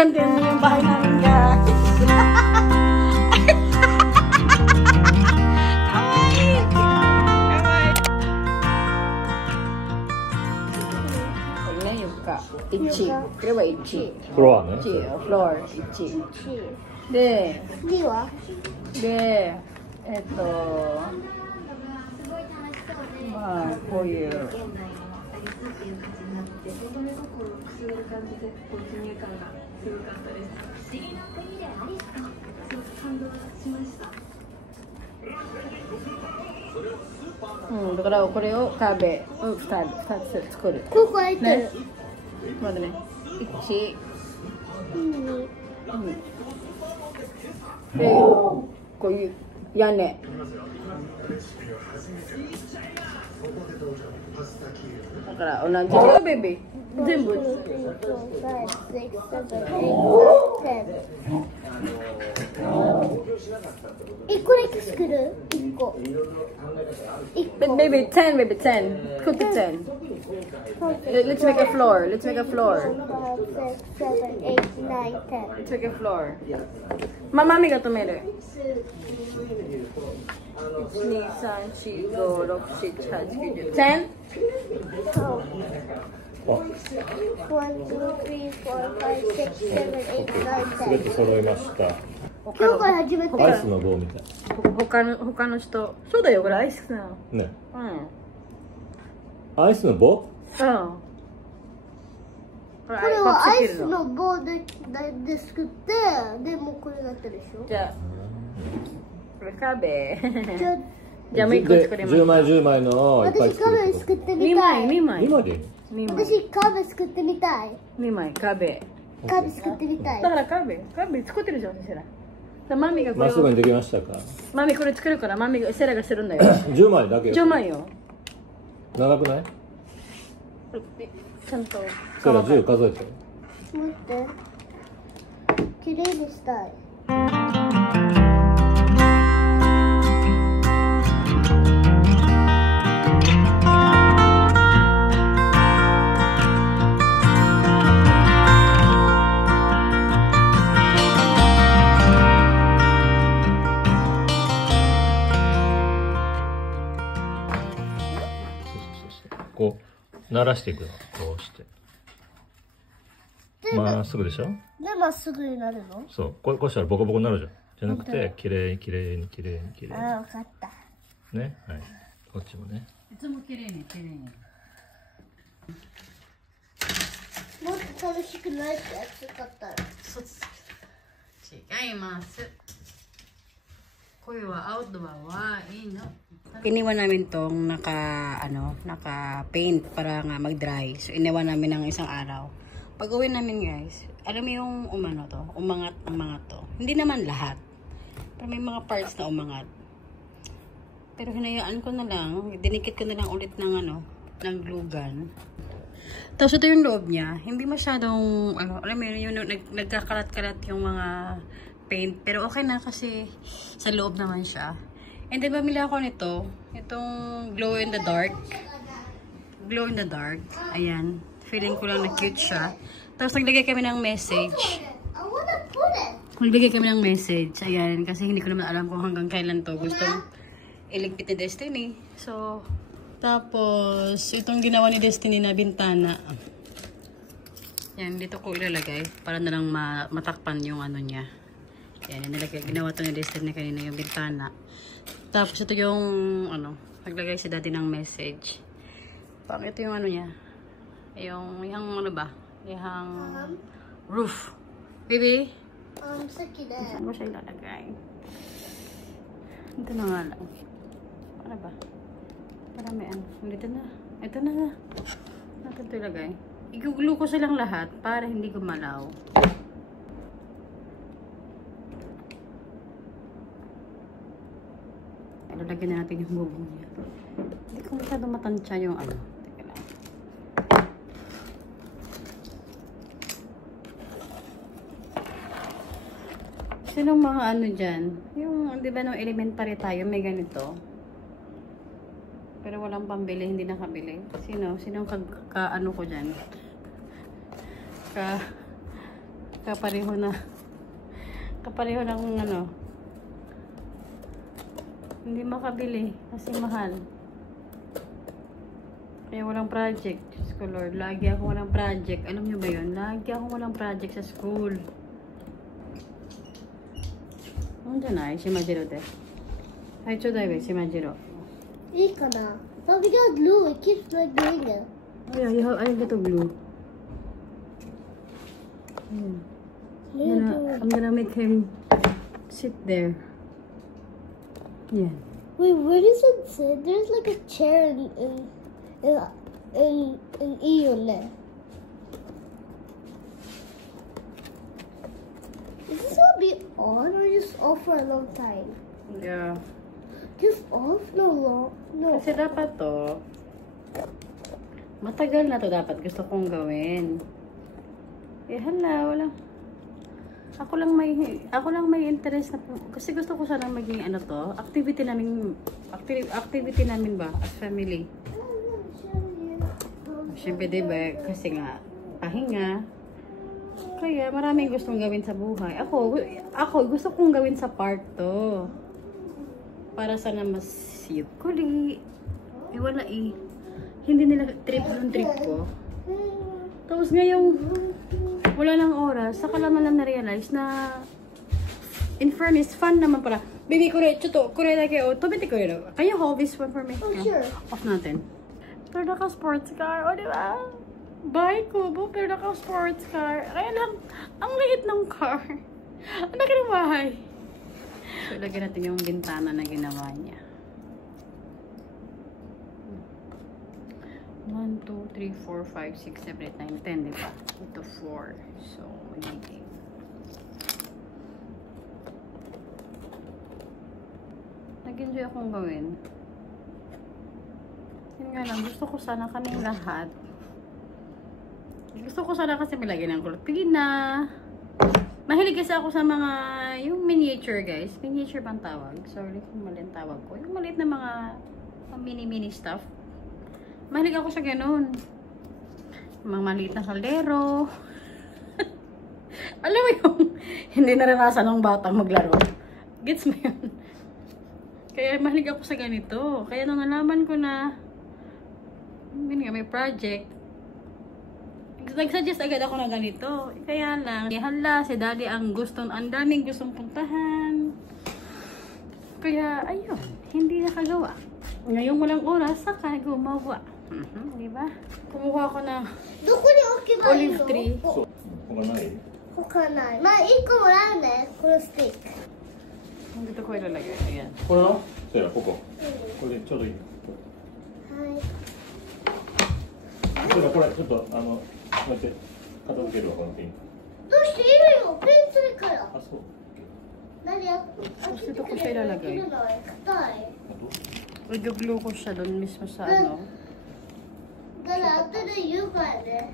Ganyan mo yung bahay namin, guys. Ichi. これは1。フロアね。フロア1。で、2はで、まあ、こういう。うん、だからこれを壁を2つ作る。ここ開いてる。ね、まだね。1、2、で、こういう屋根。だから同じベビー全部。これ作る？1個。Baby 10, baby 10. Cook it 10. Let's make a floor. Let's make a floor. 5, 6, 7, 8, 9, 10. Let's make a floor. Mamiが止める。1、2、3、4、5、6、7、8、9、10。10? 1, 2, 3, 4, 5, 6, 7, 8, 9, すべて揃いました。今日から始めて。アイスの棒みたい。他の人。そうだよ、これアイスなの。ね。うん。アイスの棒？うん。ここれはアイスの棒で作って、でもこれだったでしょ。じゃあ、これ壁。じゃあもう一個作ります。10枚10枚のいっぱい私壁作ってみたい。2枚。2枚で？私壁作ってみたい。2枚壁。壁作ってみたい。だから壁作ってるじゃん、セラ。マミがこれまっすぐにできましたか？マミこれ作るからマミがセラがするんだよ。10枚だけ。10枚よ。長くない？ちゃんと。セラ10数えて。待って。綺麗にしたい。こう鳴らしていくの。こうして。まっすぐでしょ？でまっすぐになるの？そう。こうしたらボコボコになるじゃん。じゃなくて、綺麗に綺麗に綺麗に綺麗に。ああ、分かった。ね、はい。こっちもね。いつも綺麗に綺麗に。もっと楽しくないってやつ買ったら。違います。これはアウトドアはいいの。Iniwan namin tong naka-paint para nga mag-dry. So, iniwan namin ng isang araw. Pag-uwi namin, guys, alam mo yung umangat ang mga to. Hindi naman lahat. Pero may mga parts na umangat. Pero hinayaan ko na lang, dinikit ko na lang ulit ng glue gun. Tapos ito yung loob niya. Hindi masyadong, alam mo yun, nagkakalat-kalat yung mga paint. Pero okay na kasi sa loob naman siya. And then, bumili ako nito. Itong glow in the dark. Glow in the dark. Ayan. Feeling ko lang na cute siya. Tapos, naglagay kami ng message. Naglagay kami ng message. Ayan. Kasi hindi ko naman alam kung hanggang kailan to gustong iligpit ni Destiny. So, tapos, itong ginawa ni Destiny na bintana. Ayan. Dito ko ilalagay. Para na lang matakpan yung niya. Ayan. Ginawa to ni Destiny kanina yung bintana. Tapos ito yung naglagay si daddy ng message. Pang ito yung niya. Yung roof. Baby? Saan mo siya ilalagay? Ito na nga lang. Ano ba? Marami Dito na. Ito na. Natin ito ilagay. Iguglue ko silang lahat para hindi gumalaw. Lalagyan na natin yung bubong niya. Hindi ko masyado matansya yung Teka lang. Sinong mga dyan? Yung, di ba nung elementary tayo, may ganito. Pero walang pambili, hindi nakabili. Sinong ko dyan? Kapareho na. Kapareho ng ano. Hindi makabili kasi mahal. Kaya walang project. Diyos ko Lord, lagi ako walang project. Alam niyo ba yun? Lagi ako walang project sa school. Ano dyan ay? Si Majiro de. Ay, chodai ba? Si Majiro. いいかな But we got glue. It keeps like doing it. Oh, I got a glue. I'm gonna make him sit there. Yeah. Wait, where does it sit? There's like a chair in Ion there. Is this gonna be on or just off for a long time? Yeah. Just off? No, long. No. Kasi dapat to, matagal na to dapat gusto kong gawin. Eh, hala, wala. Ako lang may interest na kasi gusto ko sana maging ano to, activity namin ba as family. Siyempre, diba, kasi nga pahinga. Kaya maraming gustong gawin sa buhay. Ako gusto kong gawin sa park to. Para sana mas yukuli. Wala eh. Hindi nila trip yung trip ko. Tapos ngayong wala nang oras, saka lang na-realize na in fairness, fun naman pala. Baby, kore dake o tobete kureru. Can you hold this one for me? Oh, sure. Off natin. Pero naka sports car, o diba? Bye, Kubo, pero naka sports car. Kaya lang, ang liit ng car. Ang laki ng bahay. So, ilagyan natin yung bintana na ginawa niya. 1, 2, 3, 4, 5, 6, 7, 8, 9, 10, diba? Ito 4. So, magiging nag-enjoy akong gawin. Yun nga lang, gusto ko sana kaming lahat. Gusto ko sana kasi malagyan ng kurtina. Mahilig kasi ako sa mga, yung miniature guys. Miniature bang tawag? Sorry kung mali ang tawag ko. Yung maliit na mga mini-mini stuff. Mahilig ako sa ganun. Mga maliit na kaldero. Alam mo yung hindi naranasan ng batang maglaro. Gets mo yun? Kaya mahilig ako sa ganito. Kaya nung nalaman ko na may project, nag-suggest agad ako na ganito. Kaya lang, hala, si Daddy ang daming gustong puntahan. Kaya, ayun, hindi nakagawa. Ngayong walang oras, saka gumawa. Diba? Kumuha ko na olive tree. 他がない？他ない。まあ、1個もらうね。このスティック。 Dito ko ilalagay. Ayan. これは？そうや、ここ。これでちょうどいい。はい。ちょっとこれちょっと待って片付けるわこのピン。どうしているよ。ペンするから。あ、そう。何やDito ko siya ilalagay. I-glue ko siya doon mismo sa ano. だから後で言うからね。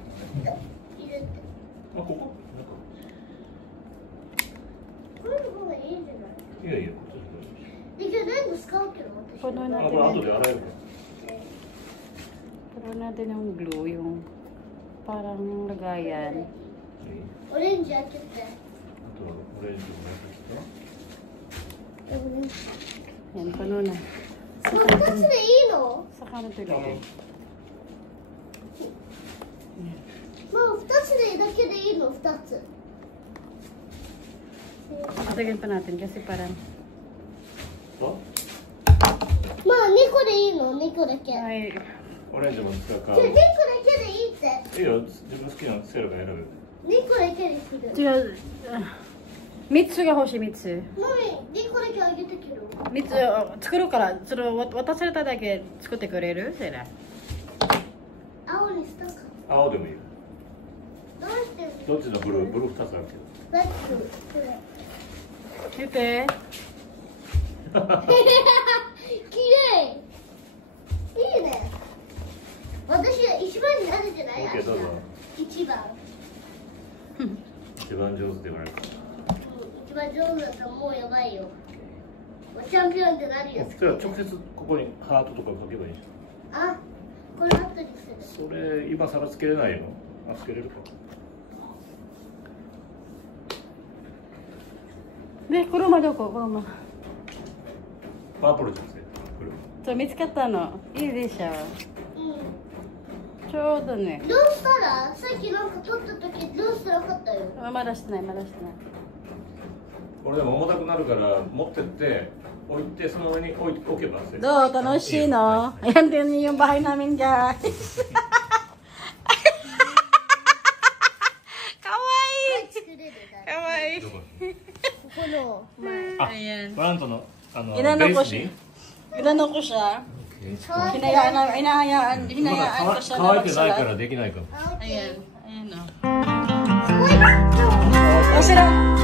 入れて。あ、ここ？これの方がいいんじゃない？いやいや。で、今日全部使うけど、私。 Puno あ、 natin. これ後で洗えるか Puno natin yung glue, yung parang lagayan. ら。いい？オレンジ開けて。あとはオレンジもやってきた。 Yan, puno na. これ2つでいいの？ Saka na ito ilagay. もう2つでだけでいいの？2つ。 Patagan pa natin kasi parang あ？まあ2個でいいの？2個だけ。ay, オレンジも使うか。じゃあ2個だけでいいって。いいよ、自分好きなのセルが選ぶ。 2個だけにする。 Mitsu が欲しい、Mitsu. マミ、2個だけあげてけど。 Mitsu, 作るから、渡されただけ作ってくれる？セラ。青にしたか。青でもいいよ。どうしてどっちのブルー2つあるけど。だってこれ。見て。綺麗。いいね。私が一番になるんじゃない？ OK、どうぞ。一番。一番上手で言われるか一番上手だったらもうやばいよ。チャンピオンってなるら。よ。じゃあ直接ここにハートとか書けばいいじあ、これ後にする。ゃん。それ今更つけれないの？あ、つけれるか。で、車どこ？車。パープルじゃん、それ。そう、見つかったの。いいでしょ。ちょうどね。どうしたらさっきなんか撮った時どうしたらよかったよ。まだしてない、まだしてない。これでも重たくなるから持ってって置いてその上に置けばせ。Do,楽しいの? Ayan din yung bahay namin, guys. Kawaii! 作れるだ Kawaii! どこ？ここの前。あ、 Ayan. プラントのInano ベ ko ース siya. に。Inano ko siya. 乾いて Hinayaan ko まだ siya 乾いてないか magsulat. らできないかも。乾いて Ayan. Ayan, oh. すごいな。 O sila.